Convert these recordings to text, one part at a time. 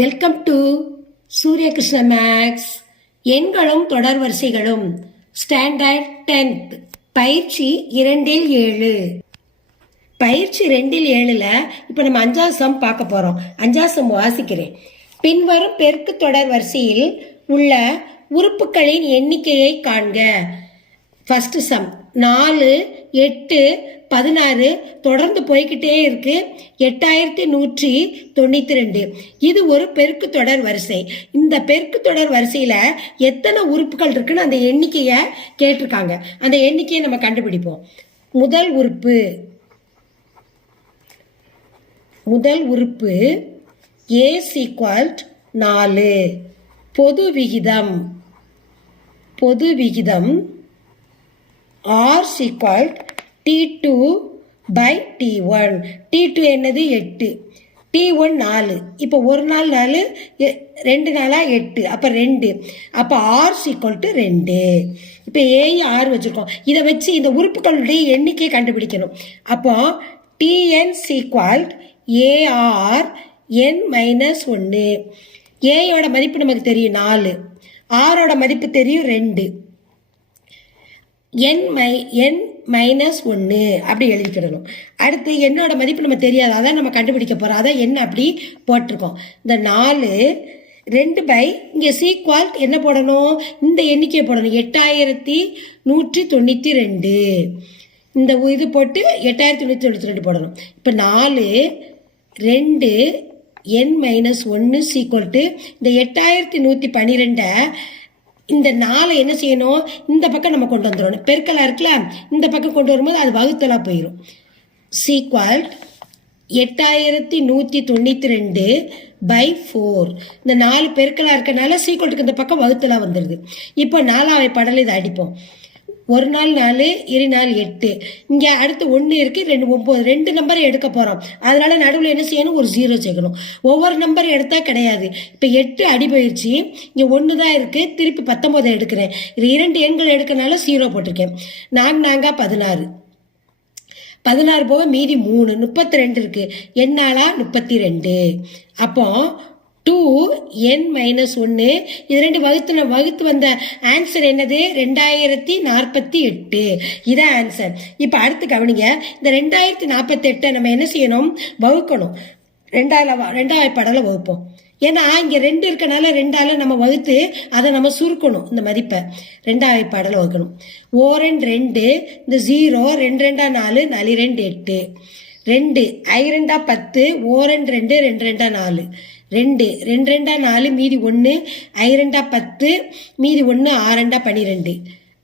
Welcome to சூரியகிருஷ்ண maths. எண்களும் தொடர் வரிசைகளும் standard 10th பயிற்சி 2-7. பயிற்சி 2-7ல் இப்போ நம்ம 5வது சம் பார்க்க போகிறோம். 5வது சம் வாசிக்கிறேன். பின்வரும் பெருக்கு தொடர் வரிசையில் உள்ள உறுப்புகளின் எண்ணிக்கையை காண்க. ஃபர்ஸ்ட் சம் 4, 8, 16 தொடர்ந்து போய்கிட்டே இருக்கு. 8192. இது ஒரு பெருக்கு தொடர் வரிசை. இந்த பெருக்கு தொடர் வரிசையில எத்தனை உறுப்புகள் இருக்குன்னு அந்த எண்ணிக்கையை கேட்டிருக்காங்க. அந்த எண்ணிக்கையை நம்ம கண்டுபிடிப்போம். முதல் உறுப்பு A = 4. பொது விகிதம் R = T2/T1. T2 என்னது 8, T1 4. இப்போ ஒரு நாள் 4, 2 நாளா 8, அப்போ 2. அப்போ R = 2. இப்போ A 6 வச்சுருக்கோம். இதை வச்சு இந்த உறுப்புகளுடைய எண்ணிக்கை கண்டுபிடிக்கணும். அப்போ TN = AR n-1. ஏயோட மதிப்பு நமக்கு தெரியும் 4, ஆரோட மதிப்பு தெரியும் 2. n-1 அப்படி எழுதிக்கிடணும். அடுத்து என்னோட மதிப்பு நம்ம தெரியாது, அதான் நம்ம கண்டுபிடிக்க போகிறோம். அதான் என்ன அப்படி போட்டிருக்கோம். இந்த 4 2 இங்கே சீக்வால்ட் என்ன போடணும், இந்த எண்ணிக்கையை போடணும். 8192. இந்த இது போட்டு 8192 போடணும். இப்போ 4, 2 n-1 = இந்த 8112. இந்த 4 என்ன செய்யணும், இந்த பக்கம் நம்ம கொண்டு வந்துடணும். பெருக்கலாக இருக்குல்ல, இந்த பக்கம் கொண்டு வரும்போது அது வகுத்தலாக போயிடும். = 8192/4. இந்த 4 பெருக்கலாக இருக்கனால சீக்வல்ட்டுக்கு இந்த பக்கம் வகுத்தலாக வந்துடுது. இப்போ 4வது படலை இதை அடிப்போம். ஒரு நாள் 4, 2 நாள் 8. இங்கே அடுத்து 1 இருக்குது, 2 9. 2 நம்பரை எடுக்க போகிறோம். அதனால நடுவில் என்ன செய்யணும், ஒரு 0 சேர்க்கணும். ஒவ்வொரு நம்பர் எடுத்தால் கிடையாது. இப்போ 8 அடி போயிடுச்சு, இங்கே 1 தான் இருக்குது. திருப்பி 19 எடுக்கிறேன். இது 2 எண்கள் எடுக்கனால 0 போட்டிருக்கேன். 4 16. 16 போக மீதி 3, 32 இருக்குது. என்னாலா 32. அப்போ 2n-1 இது 2 வகுத்து வந்த ஆன்சர் என்னது, 2048. இதான் ஆன்சர். இப்போ அடுத்து கவனிங்க. இந்த 2048 நம்ம என்ன செய்யணும், வகுக்கணும். 2வது படலை வகுப்போம். ஏன்னா இங்கே 2 இருக்கனால 2ஆல் நம்ம வகுத்து அதை நம்ம சுருக்கணும். இந்த மதிப்பை 2வது படலை வகுக்கணும். 2 இந்த 0, 2 2 4, 4 2 8. 2 I2 10, 2 2 4. 2 2 4 மீதி 1, I2 10 மீதி 1, 6 12.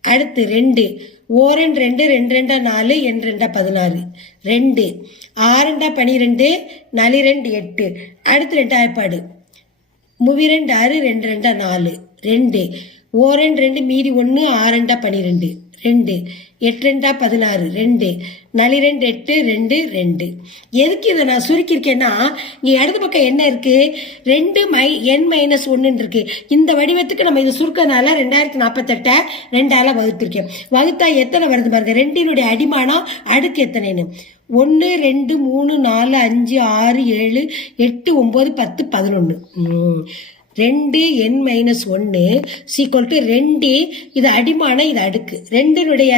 அடுத்து 2 2 2 2 4, n 2 16. 2 6 12, 4 2 8. அடுத்து 2வது பாடு 3 2 6, 2 2 4. 2 2 மீதி 1, 6 12. 2 8 16. 2 4 2 8 2 2. எதுக்கு இதை நான் சுருக்கியிருக்கேன்னா, இங்கே இடது பக்கம் என்ன இருக்குது, 2 n-1 இருக்கு. இந்த வடிவத்துக்கு நம்ம இதை சுருக்கனால 2048 2ஆல் வகுத்திருக்கேன். வகுத்தா எத்தனை வருது பாருங்க. 2னுடைய அடிமானம் அடுக்கு எத்தனைன்னு 1 2 3 4 5 6 7 8 9 10 11. 2 n-1 = 2. இது அடிமானம், இது அடுக்கு. 2னுடைய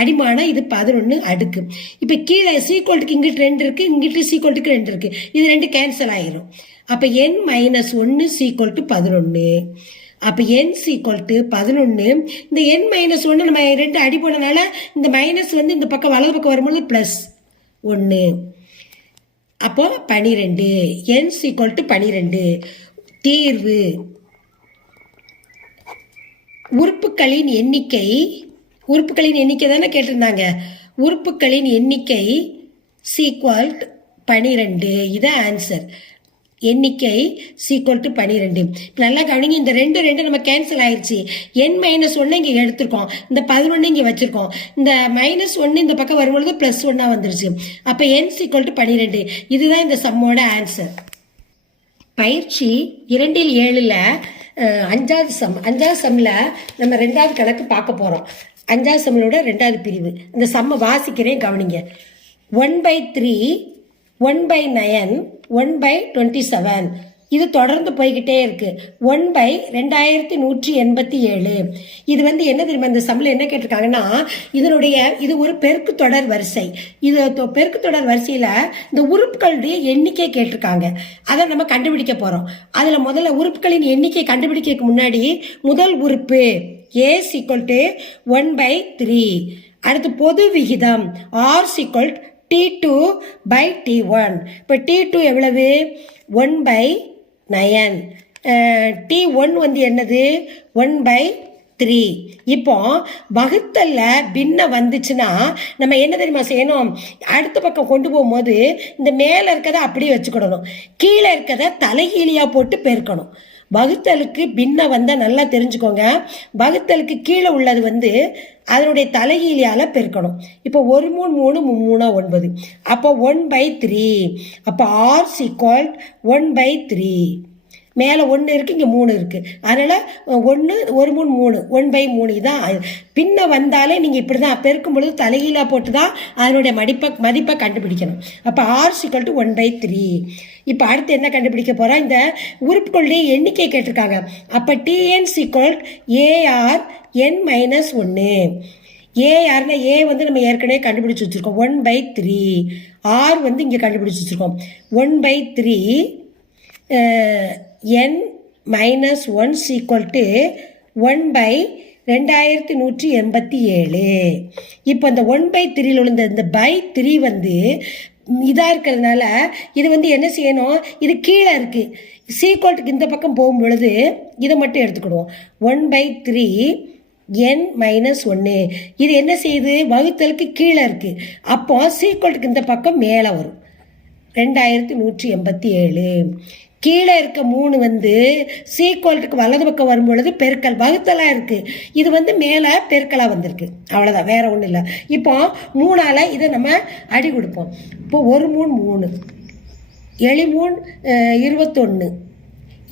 அடிமானம், இது 11 அடுக்கு. இப்போ கீழே சீக்வல்ட்டுக்கு இங்கிட்டு 2 இருக்குது, இங்கிட்டு சீக்வல்ட்டுக்கு 2 இருக்குது. இது 2 கேன்சல் ஆயிரும். அப்போ n-1 = 11. அப்போ n = 11. இந்த n-1 நம்ம 2 அடி போனனால இந்த மைனஸ் இந்த பக்கம் வலது பக்கம் வரும்போது +1. அப்போ 12. n = 12. தீர்வு. உறுப்புகளின் எண்ணிக்கை தானே கேட்டிருந்தாங்க. உறுப்புகளின் எண்ணிக்கை = 12. இதான் ஆன்சர். எண்ணிக்கை = 12. நல்லா கவனிங்க. இந்த 2 நம்ம கேன்சல் ஆயிடுச்சு. n-1 இங்கே எடுத்திருக்கோம், இந்த 11 இங்கே வச்சிருக்கோம். இந்த -1 இந்த பக்கம் வரும்பொழுது +1 வந்துருச்சு. அப்போ n = 12. இதுதான் இந்த சம்மோட ஆன்சர். பயிற்சி 2-7ல் 5வது சம்மில் நம்ம 2வது கணக்கு பார்க்க போகிறோம். 5வது சம்மோட 2வது பிரிவு. இந்த சம்மை வாசிக்கிறேன், கவனிங்க. 1/3 1/9 1/27 இது தொடர்ந்து போய்கிட்டே இருக்கு. 1/2187. இது வந்து என்ன தெரியுமா, இந்த சம்மில் என்ன கேட்டிருக்காங்கன்னா, இது ஒரு பெருக்கு தொடர் வரிசை. இது பெருக்கு தொடர் வரிசையில் இந்த உறுப்புகளுடைய எண்ணிக்கை கேட்டிருக்காங்க. அதை நம்ம கண்டுபிடிக்க போகிறோம். அதில் முதல்ல உறுப்புகளின் எண்ணிக்கை கண்டுபிடிக்கிறதுக்கு முன்னாடி முதல் உறுப்பு A = 1/3. அடுத்து பொது விகிதம் R = T2/T1. இப்போ T2 எவ்வளவு? 1/9. T1 வந்து என்னது? 1/3. இப்போ வகுத்தல்ல பின்ன வந்துச்சுன்னா நம்ம என்ன தெரியுமா செய்யணும்? அடுத்த பக்கம் கொண்டு போகும்போது இந்த மேலே இருக்கிறத அப்படியே வச்சுக்கிடணும், கீழே இருக்கிறத தலைகீழியாக போட்டு பெருக்கணும். வகுத்தலுக்கு பின்ன வந்தால் நல்லா தெரிஞ்சுக்கோங்க. வகுத்தலுக்கு கீழே உள்ளது வந்து அதனுடைய தலைகீழியால் பெருக்கணும். இப்போ 1 3 3 3 9. அப்போ 1/3. அப்போ R = 1/3. மேலே 1 இருக்குது, இங்கே 3 இருக்குது. அதனால் 1 1 3 3 1/3. இதான் பின்ன வந்தாலே நீங்கள் இப்படி தான் பெருக்கும் பொழுது தலைகீழாக போட்டு தான் அதனுடைய மதிப்பை கண்டுபிடிக்கணும். அப்போ R = 1/3. இப்போ அடுத்து என்ன கண்டுபிடிக்க போகிறோம்? இந்த உறுப்புகளுடைய எண்ணிக்கை கேட்டிருக்காங்க. அப்போ TN = AR n-1. ARனா A வந்து நம்ம ஏற்கனவே கண்டுபிடிச்சி வச்சுருக்கோம், 1/3. R வந்து இங்கே கண்டுபிடிச்சி வச்சுருக்கோம், 1/3. n-1 = 1/2187. இப்போ இந்த 1/3 உள்ள இந்த /3 வந்து இதாக இருக்கிறதுனால இது வந்து என்ன செய்யணும்? இது கீழே இருக்குது, சீக்வல்ட்டுக்கு இந்த பக்கம் போகும் பொழுது இதை மட்டும் எடுத்துக்கிடுவோம். 1/3 n-1. இது என்ன செய்யுது? வகுத்தலுக்கு கீழே இருக்குது. அப்போ சீக்வல்ட்டுக்கு இந்த பக்கம் மேலே வரும், 2187. கீழே இருக்க 3 வந்து சீக்வல்ட்டுக்கு வலது பக்கம் வரும் பொழுது பெருக்கல் வகுத்தலாக இருக்குது. இது வந்து மேலே பெருக்கலாக வந்திருக்கு. அவ்வளோதான், வேற ஒன்றும் இல்லை. இப்போ 3ஆல் இதை நம்ம அடி கொடுப்போம். இப்போ 1 3 3, 7 3 21,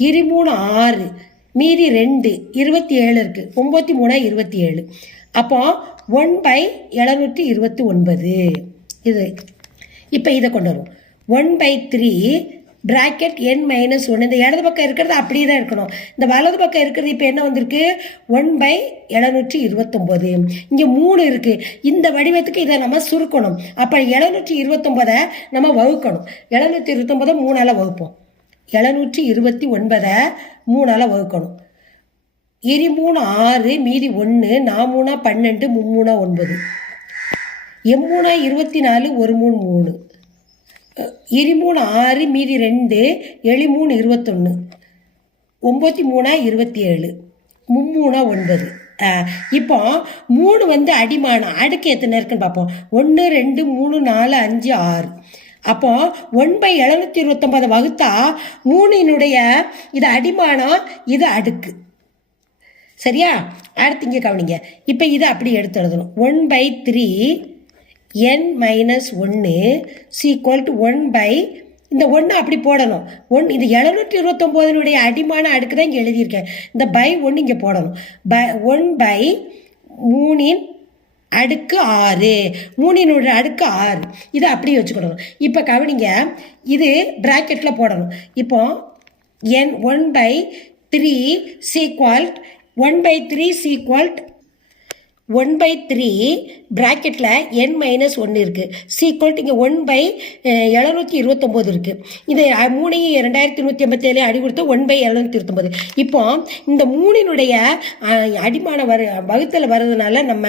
2 3 6, மீதி 2 27 இருக்குது. 9 3 27. அப்போ 1/729. இது இப்போ இதை கொண்டு வரும். 1/3 bracket n-1. இந்த இடது பக்கம் இருக்கிறது அப்படியே தான் இருக்கணும். இந்த வலது பக்கம் இருக்கிறது இப்போ என்ன வந்திருக்கு? 1/729. இங்கே 3 இருக்குது. இந்த வடிவத்துக்கு இதை நம்ம சுருக்கணும். அப்போ 729 நம்ம வகுக்கணும். 729 3ஆல் வகுப்போம். 729 3ஆல் வகுக்கணும். 2 3 6, மீதி 1, 4 3 12, 3 9, 3 24, 1 3 3, 2 3 6, மீதி 2, 7 3 21, 9 3 27, 3 9. இப்போ 3 வந்து அடிமானம். அடுக்கு எத்தனை இருக்குன்னு பார்ப்போம். 1 2 3 4 5 6. அப்போ 1/729 வகுத்தா 3னுடைய இது அடிமானம், இது அடுக்கு. சரியா? அடுத்து இங்கே கவனிங்க. இப்போ இதை அப்படி எடுத்து எழுதணும். 1/3 n-1 = 1/, இந்த 1 அப்படி போடணும். இது 729னுடைய அடிமான அடுக்கு தான் இங்கே எழுதியிருக்கேன். இந்த /1 இங்கே போடணும். 1/3 அடுக்கு 6. 3னுடைய அடுக்கு 6. இதை அப்படி வச்சுக்கிடணும். இப்போ கவனிங்க, இது ப்ராக்கெட்டில் போடணும். இப்போ n1/3 = 1/3 ப்ராக்கெட்டில் n-1 இருக்குது. சீக்வல்ட் இங்கே 1/729 இருக்குது. இது 3ஐயும் 2187 அடி கொடுத்து 1/729. இப்போ இந்த 3னுடைய அடிமான வகுத்தல் வர்றதுனால நம்ம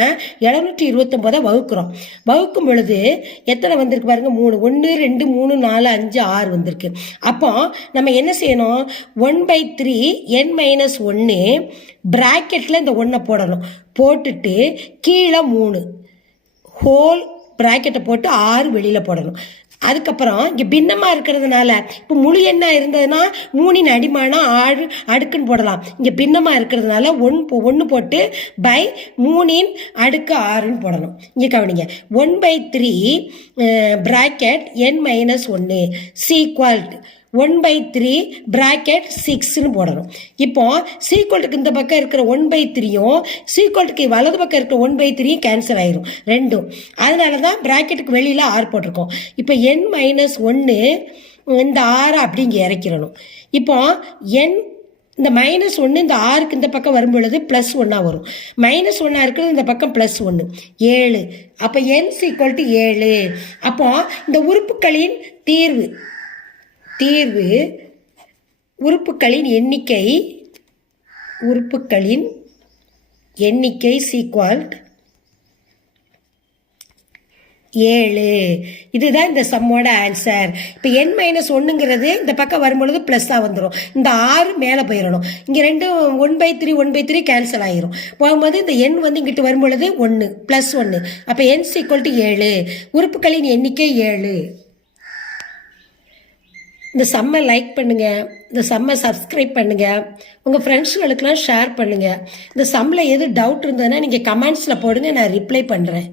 729 வகுக்கிறோம். வகுக்கும் பொழுது எத்தனை வந்திருக்கு பாருங்க? 3. 1 2 3 4 5 6 வந்திருக்கு. அப்போ நம்ம என்ன செய்யணும்? 1/3 n-1 ப்ராக்கெட்டில் இந்த 1 போடணும். போட்டுட்டு கீழே 3 ஹோல் ப்ராக்கெட்டை போட்டு 6 வெளியில் போடணும். அதுக்கப்புறம் இங்கே பின்னமாக இருக்கிறதுனால இப்போ முழு எண்ணாக இருந்ததுன்னா 3ன் அடிமானம் 6 அடுக்குன்னு போடலாம். இங்கே பின்னமாக இருக்கிறதுனால 1 போட்டு /3ன் அடுக்கு 6ன்னு போடணும். இங்கே கவனிங்க, 1/3 ப்ராக்கெட் n-1 = 1/3 ப்ராக்கெட் 6ன்னு போடணும். இப்போ சீக்வல்ட்டுக்கு இந்த பக்கம் இருக்கிற 1/3யும் சீக்வல்ட்டுக்கு வலது பக்கம் இருக்கிற 1/3யும் கேன்சல் ஆயிரும், ரெண்டும். அதனால தான் ப்ராக்கெட்டுக்கு வெளியில் 6 போட்டிருக்கோம். இப்போ n-1 இந்த 6 அப்படி இங்கே இறக்கிடணும். இப்போ என் இந்த -1 இந்த 6க்கு இந்த பக்கம் வரும்பொழுது +1 வரும். -1 இருக்கிறது இந்த பக்கம் +1 7. அப்போ n = 7. அப்போ இந்த உறுப்புகளின் தீர்வு உறுப்புகளின் எண்ணிக்கை = 7. இதுதான் இந்த சம்மோட ஆன்சர். இப்போ n-1ங்கிறது இந்த பக்கம் வரும்பொழுது ப்ளஸ்ஸாக வந்துடும். இந்த 6 மேலே போயிடணும். இங்கே ரெண்டும் 1/3 கேன்சல் ஆயிரும். போகும்போது இந்த n வந்து இங்கிட்டு வரும்பொழுது 1 +1. அப்போ n = 7. உறுப்புகளின் எண்ணிக்கை 7. இந்த சம்மை லைக் பண்ணுங்கள், இந்த சம்மை சப்ஸ்கிரைப் பண்ணுங்கள், உங்கள் ஃப்ரெண்ட்ஸுகளுக்கெல்லாம் ஷேர் பண்ணுங்கள். இந்த சம்மில் எது டவுட் இருந்ததுன்னா நீங்கள் கமெண்ட்ஸில் போடுங்க, நான் ரிப்ளை பண்ணுறேன்.